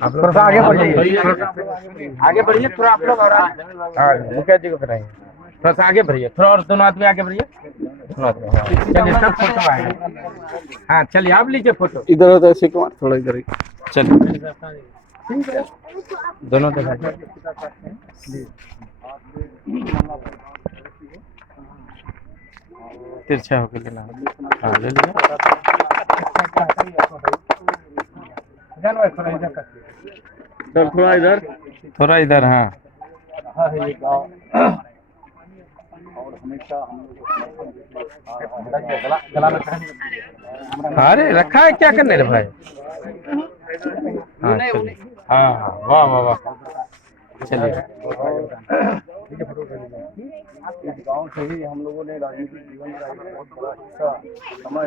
आप थोड़ा सा आगे बढ़िए, आगे बढ़िए थोड़ा आप लोग। और मुखिया जी को कराइए, थोड़ा सा आगे बढ़िए, थोड़ा और दोनों आदमी आगे बढ़िए। चलिए सब फोटो आएगा। हाँ चलिए आप लीजिए फोटो। इधर उधर से कुमार थोड़ा इधर ही। चलिए दोनों दिखा तिरछा होकर लेना। हाँ ले लिया। सर थोड़ा इधर, थोड़ा इधर। हाँ और हमेशा हम अरे रखा है क्या करने रे भाई। हाँ चलिए। हाँ वाह वाह वाह। चलिए इस गांव से ही हम लोगों ने राजनीतिक जीवन का एक बहुत बड़ा हिस्सा समय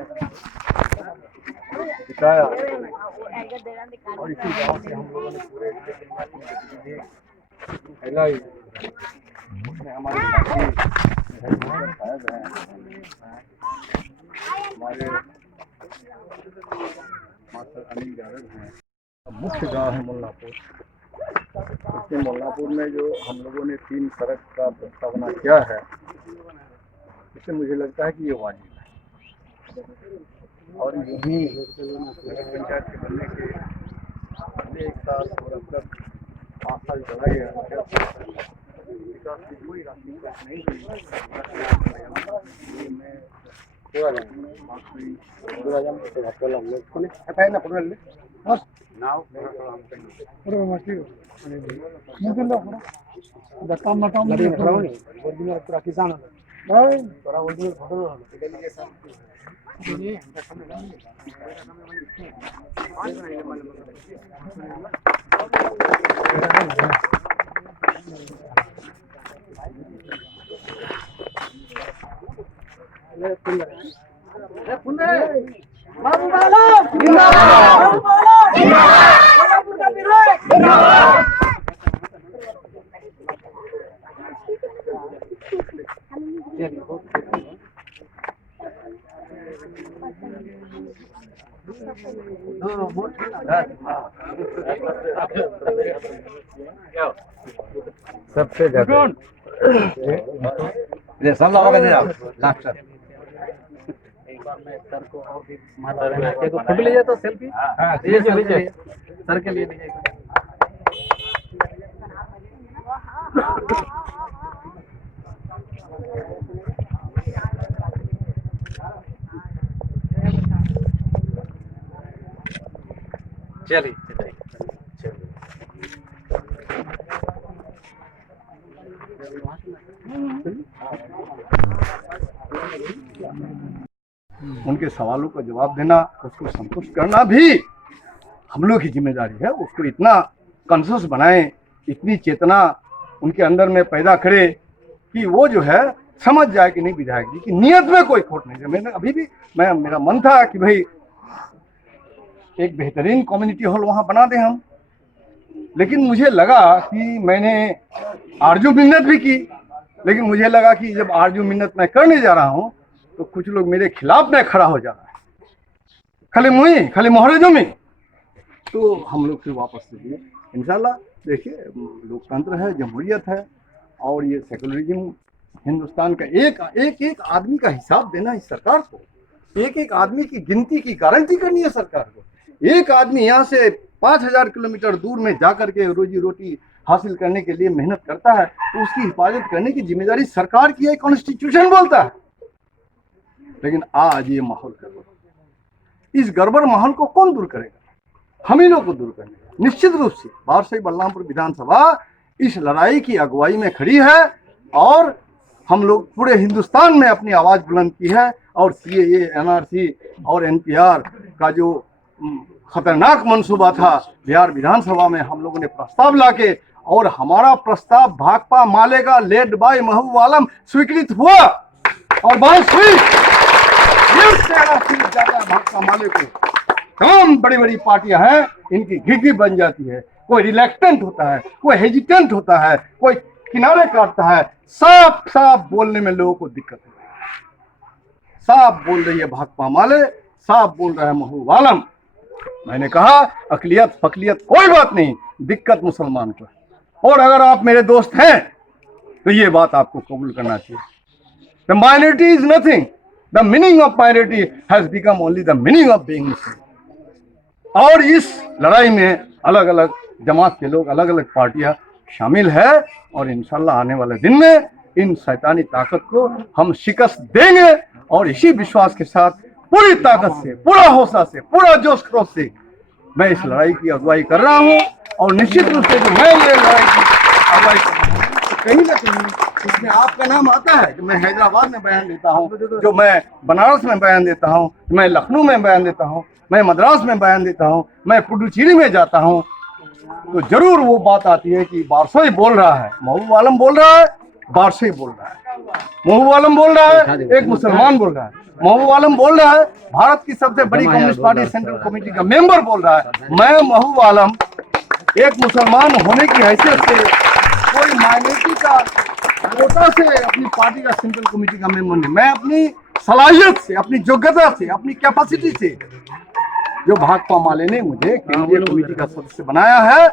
बिताया और इसी गांव से हम लोगों ने पूरे फैलाई। उसमें हमारे साथी साहब हैं, हमारे मास्टर अनिल यादव हैं। मुख्य गांव है मुल्लापुर। इसके मुल्लापुर में जो हम लोगों ने 3 सड़क का प्रस्तावना किया है, इससे मुझे लगता है कि ये वाजिब है। और यही नगर पंचायत के बनने के पहले 1 साल और अब तक 5 साल चला गया। विकास की कोई राशि नहीं हुई। सबसे ज्यादा फोटो लीजिए तो सेल्फी। हाँ लीजिए सर के लिए लीजिए। चलिए उनके सवालों का जवाब देना, उसको संतुष्ट करना भी हम लोग की जिम्मेदारी है। उसको इतना कॉन्शियस बनाएं, इतनी चेतना उनके अंदर में पैदा करे कि वो जो है समझ जाए कि नहीं विधायक जी की नियत में कोई खोट नहीं है। मैंने अभी भी मेरा मन था कि भाई एक बेहतरीन कम्युनिटी हॉल वहाँ बना दें हम, लेकिन मुझे लगा कि मैंने आरजू मिन्नत भी की, लेकिन मुझे लगा कि जब आरजू मिन्नत मैं करने जा रहा हूँ तो कुछ लोग मेरे खिलाफ में खड़ा हो जा रहा है, खाली मोहरजों में। तो हम लोग फिर वापस से दिए। इंशाल्लाह देखिए, लोकतंत्र है, जमहूरियत है, और ये सेकुलरिज्म हिंदुस्तान का एक आदमी का हिसाब देना इस सरकार को, एक आदमी की गिनती की गारंटी करनी है सरकार को। एक आदमी यहाँ से 5000 किलोमीटर दूर में जा करके रोजी रोटी हासिल करने के लिए मेहनत करता है, तो उसकी हिफाजत करने की जिम्मेदारी सरकार की है, कॉन्स्टिट्यूशन बोलता है। लेकिन आज ये माहौल गड़बड़, इस गड़बड़ माहौल को कौन दूर करेगा? हम ही लोग को दूर करेंगे निश्चित रूप से। बारसई बलरामपुर विधानसभा इस लड़ाई की अगुवाई में खड़ी है, और हम लोग पूरे हिंदुस्तान में अपनी आवाज बुलंद की है। और सीएए, एनआरसी और एनपीआर का जो खतरनाक मंसूबा था, बिहार विधानसभा में हम लोगों ने प्रस्ताव लाके, और हमारा प्रस्ताव भाकपा माले का लेड बाय महबूब आलम स्वीकृत हुआ और बहस हुई। भाकपा माले को तमाम बड़ी बड़ी पार्टियां हैं, इनकी घिघी बन जाती है। कोई रिलैक्टेंट होता है, कोई हेजिटेंट होता है, कोई किनारे काटता है। साफ साफ बोलने में लोगों को दिक्कत है। साफ बोल रही है भाकपा माले, साफ बोल रहा है महबूब आलम। मैंने कहा अकलियत फकलियत कोई बात नहीं, दिक्कत मुसलमान को है। और अगर आप मेरे दोस्त हैं तो ये बात आपको कबूल करना चाहिए। The minority is nothing, the meaning of minority has become only the meaning of being Muslim. और इस लड़ाई में अलग अलग जमात के लोग, अलग अलग पार्टियां शामिल है, और इंशाल्लाह आने वाले दिन में इन शैतानी ताकत को हम शिकस्त देंगे। और इसी विश्वास के साथ पूरी ताकत से, पूरा हौसला से, पूरा जोश खरोश से मैं इस लड़ाई की अगुवाई कर रहा हूँ। और निश्चित रूप से जो मैं ये लड़ाई की अगुवाई कर रहा हूँ तो कहीं ना कहीं इसमें आपका नाम आता है। जो मैं हैदराबाद में बयान देता हूँ, जो मैं बनारस में बयान देता हूँ, मैं लखनऊ में बयान देता हूँ, मैं मद्रास में बयान देता हूँ, मैं पुडुचेरी में जाता हूँ, तो जरूर वो बात आती है कि बारसोई बोल रहा है, महबूब आलम बोल रहा है, बारसोई बोल रहा है, महबूब आलम बोल रहा है, एक मुसलमान बोल रहा है, महबूब आलम बोल रहा है, भारत की सबसे बड़ी कम्युनिस्ट पार्टी सेंट्रल कमेटी का मेंबर बोल रहा है। मैं महबूब आलम एक मुसलमान होने की हैसियत से, कोई माइनॉरिटी का कोटा से अपनी पार्टी का सेंट्रल कमेटी का मेंबर नहीं, मैं अपनी सलाहियत से, अपनी योग्यता से, अपनी कैपेसिटी से, जो भाकपा माले ने मुझे केंद्रीय कमेटी का सदस्य बनाया है,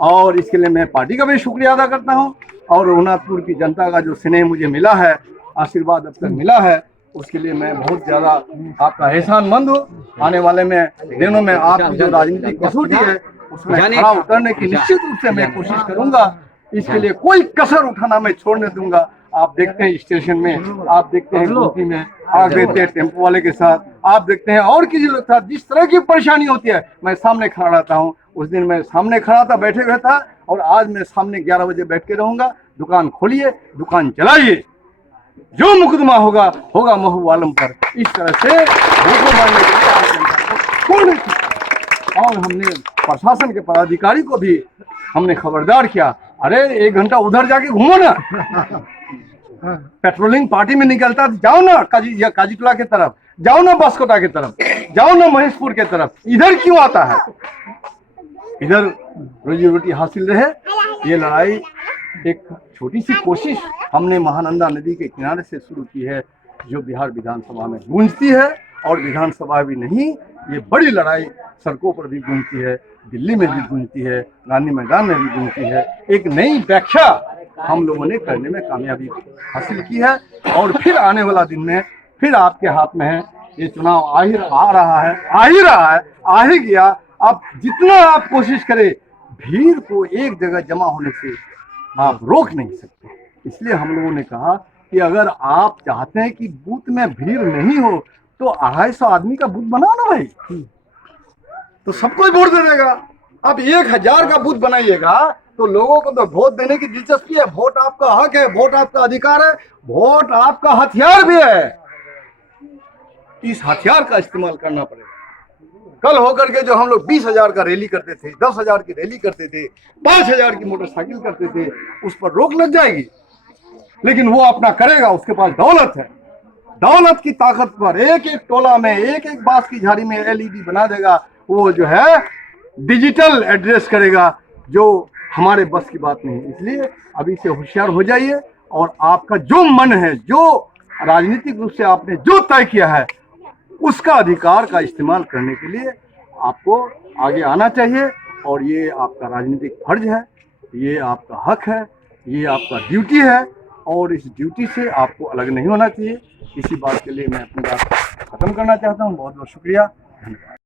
और इसके लिए मैं पार्टी का भी शुक्रिया अदा करता हूं। और रघुनाथपुर की जनता का जो स्नेह मुझे मिला है, आशीर्वाद अब तक मिला है, उसके लिए मैं बहुत ज्यादा आपका एहसानमंद हूँ। आने वाले में दिनों में आपकी जो राजनीतिक कसौटी है उसमें खरा उतरने की निश्चित रूप से मैं कोशिश करूंगा। इसके लिए कोई कसर उठाना मैं छोड़ने दूंगा। आप देखते हैं स्टेशन में, आप देखते हैं गुमती में, आग देते हैं टेम्पो वाले के साथ, आप देखते हैं और किसी लोग साथ जिस तरह की परेशानी होती है, मैं सामने खड़ा रहता हूँ। उस दिन मैं सामने खड़ा था, बैठे हुए था, और आज मैं सामने 11 बजे बैठ के रहूंगा। दुकान खोलिए, दुकान चलाइए, जो मुकदमा होगा होगा महबूब आलम पर। इस तरह से वोटों मांगने के लिए आज जनता को छोड़ने की। और हमने प्रशासन के पदाधिकारी को भी हमने खबरदार किया, अरे 1 घंटा उधर जाके घूमो ना, पेट्रोलिंग पार्टी में निकलता जाओ ना काजीटोला की तरफ, जाओ ना बांसकोटा की तरफ, जाओ ना महेशपुर की तरफ, इधर क्यों आता है? इधर रोजी रोटी हासिल रहे। ये लड़ाई एक छोटी सी कोशिश हमने महानंदा नदी के किनारे से शुरू की है, जो बिहार विधानसभा में गूंजती है। और विधानसभा भी नहीं, ये बड़ी लड़ाई सड़कों पर भी गूंजती है, दिल्ली में भी गूंजती है, गांधी मैदान में भी गूंजती है। एक नई व्याख्या हम लोगों ने करने में कामयाबी हासिल की है। और फिर आने वाला दिन में फिर आपके हाथ में है, ये चुनाव आ ही गया। अब जितना आप कोशिश करें, भीड़ को एक जगह जमा होने से आप रोक नहीं सकते। इसलिए हम लोगों ने कहा कि अगर आप चाहते हैं कि बूथ में भीड़ नहीं हो तो 250 आदमी का बूथ बनाओ ना भाई, तो सबको वोट दे देगा। अब 1000 का बूथ बनाइएगा तो लोगों को तो वोट देने की दिलचस्पी है। वोट आपका हक है, वोट आपका अधिकार है, वोट आपका हथियार भी है। इस हथियार का इस्तेमाल करना पड़ेगा। कल होकर के जो हम लोग 20,000 का रैली करते थे, 10,000 की रैली करते थे, 5,000 की मोटरसाइकिल करते थे, उस पर रोक लग जाएगी। लेकिन वो अपना करेगा, उसके पास दौलत है। दौलत की ताकत पर एक एक टोला में, एक एक बांस की झाड़ी में LED बना देगा। वो जो है डिजिटल एड्रेस करेगा, जो हमारे बस की बात नहीं। इसलिए अभी से होशियार हो जाइए, और आपका जो मन है, जो राजनीतिक रूप से आपने जो तय किया है, उसका अधिकार का इस्तेमाल करने के लिए आपको आगे आना चाहिए। और ये आपका राजनीतिक फर्ज है, ये आपका हक है, ये आपका ड्यूटी है, और इस ड्यूटी से आपको अलग नहीं होना चाहिए। इसी बात के लिए मैं अपनी बात खत्म करना चाहता हूँ। बहुत बहुत शुक्रिया, धन्यवाद।